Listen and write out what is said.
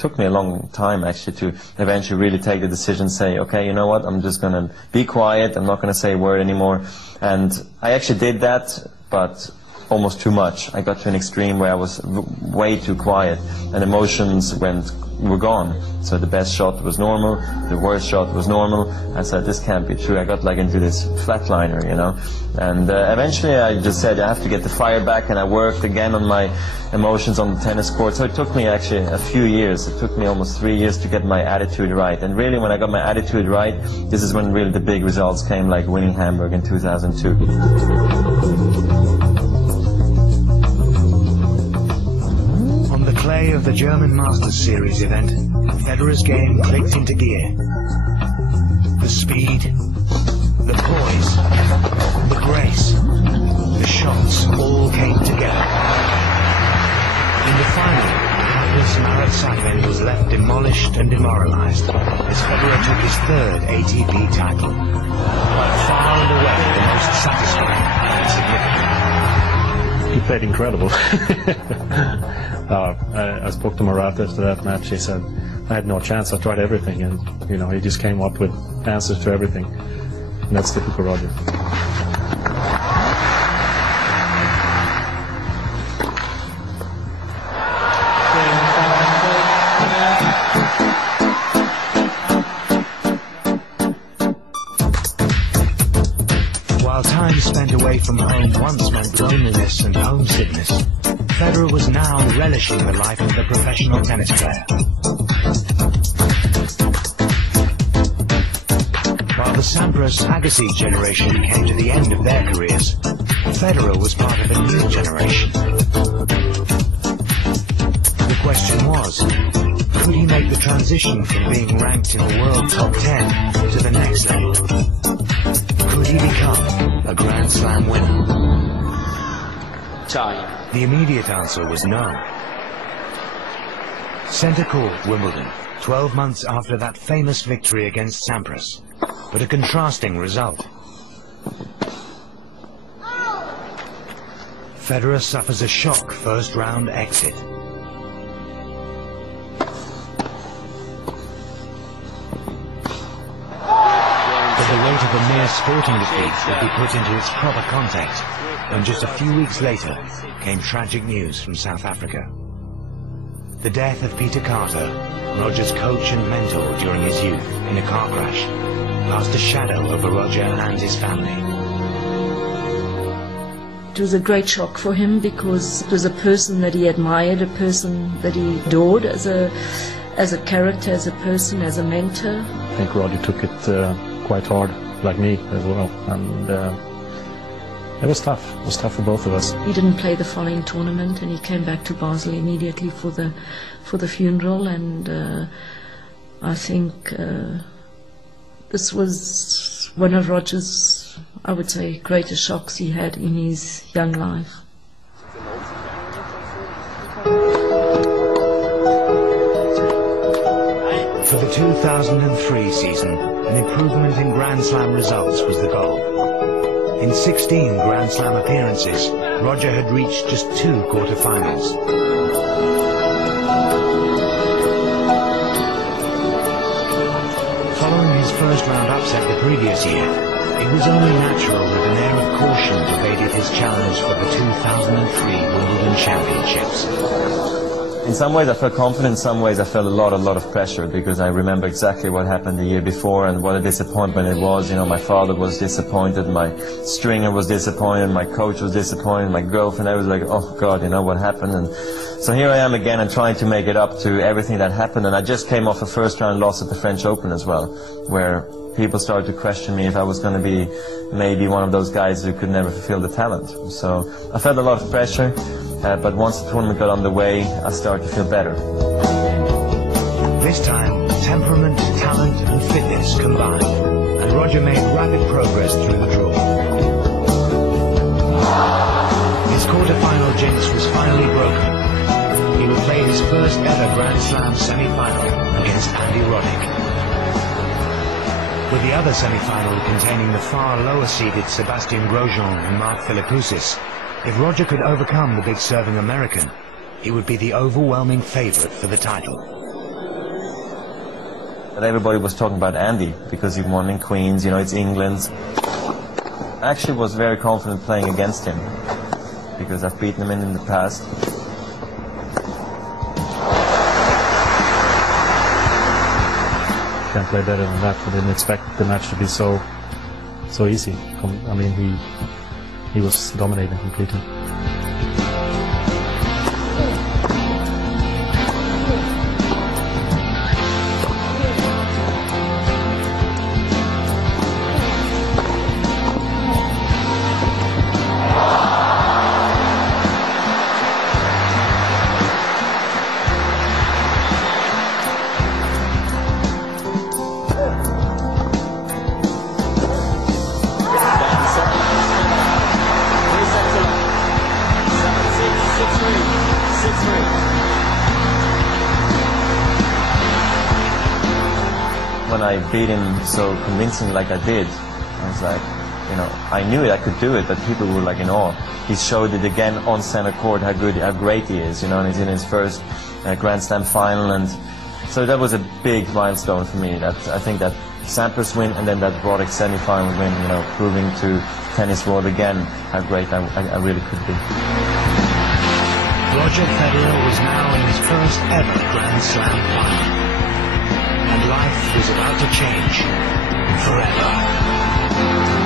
took me a long time actually to eventually really take the decision, say, okay, you know what, I'm just going to be quiet, I'm not going to say a word anymore. And I actually did that, but almost too much. I got to an extreme where I was way too quiet, and emotions were gone. So the best shot was normal, the worst shot was normal. I said, this can't be true. I got like into this flatliner, you know. And eventually I just said, I have to get the fire back, and I worked again on my emotions on the tennis court. So it took me actually a few years. It took me almost 3 years to get my attitude right. And really when I got my attitude right, this is when really the big results came, like winning Hamburg in 2002. On the clay of the German Masters Series event, Federer's game clicked into gear. The speed, the poise, the grace, the shots all came together. In the final, hapless Marat Safin was left demolished and demoralized as Federer took his third ATP title, by far and away the most satisfying and significant. He played incredible. I spoke to Marat after that match. He said, I had no chance, I tried everything, and you know, he just came up with answers to everything. And that's typical Roger. While time spent away from home once meant loneliness and homesickness, Federer was now relishing the life of the professional tennis player. While the Sampras-Agassi generation came to the end of their careers, Federer was part of a new generation. The question was, could he make the transition from being ranked in the world top 10 to the next level? Could he become a Grand Slam winner? Time. The immediate answer was no. Centre Court, Wimbledon, 12 months after that famous victory against Sampras, but a contrasting result. Federer suffers a shock first-round exit. But the weight of a mere sporting defeat would be put into its proper context when just a few weeks later came tragic news from South Africa. The death of Peter Carter, Roger's coach and mentor during his youth, in a car crash, cast a shadow over Roger and his family. It was a great shock for him because it was a person that he admired, a person that he adored as a character, as a person, as a mentor. I think Roger took it quite hard, like me as well, and it was tough. It was tough for both of us. He didn't play the following tournament, and he came back to Basel immediately for the funeral. And I think this was one of Roger's, I would say, greatest shocks he had in his young life. For the 2003 season, an improvement in Grand Slam results was the goal. In 16 Grand Slam appearances, Roger had reached just 2 quarterfinals. Following his first-round upset the previous year, it was only natural that an air of caution pervaded his challenge for the 2003 Wimbledon Championships. In some ways I felt confident, in some ways I felt a lot of pressure, because I remember exactly what happened the year before and what a disappointment it was. You know, my father was disappointed, my stringer was disappointed, my coach was disappointed, my girlfriend, I was like, oh God, you know what happened? And so here I am again and trying to make it up to everything that happened, and I just came off a first-round loss at the French Open as well, where people started to question me if I was going to be maybe one of those guys who could never fulfill the talent. So I felt a lot of pressure. But once the tournament got underway, I started to feel better. This time, temperament, talent and fitness combined, and Roger made rapid progress through the draw. His quarter-final jinx was finally broken. He would play his first ever Grand Slam semi-final against Andy Roddick. With the other semi-final containing the far lower-seeded Sebastian Grosjean and Mark Philippoussis, if Roger could overcome the big serving American, he would be the overwhelming favorite for the title. that everybody was talking about Andy because he won in Queens, you know, it's England. I actually was very confident playing against him because I've beaten him in the past. Can't play better than that. I didn't expect the match to be so easy. I mean, he was dominating completely. When I beat him so convincingly like I did, I was like, you know, I knew it, I could do it, but people were like in awe. He showed it again on center court how great he is, you know, and he's in his first Grand Slam final, and so that was a big milestone for me. That I think that Sampras win and then that Roddick semi-final win, you know, proving to tennis world again how great I really could be. Roger Federer was now in his first ever Grand Slam final. And life was about to change forever.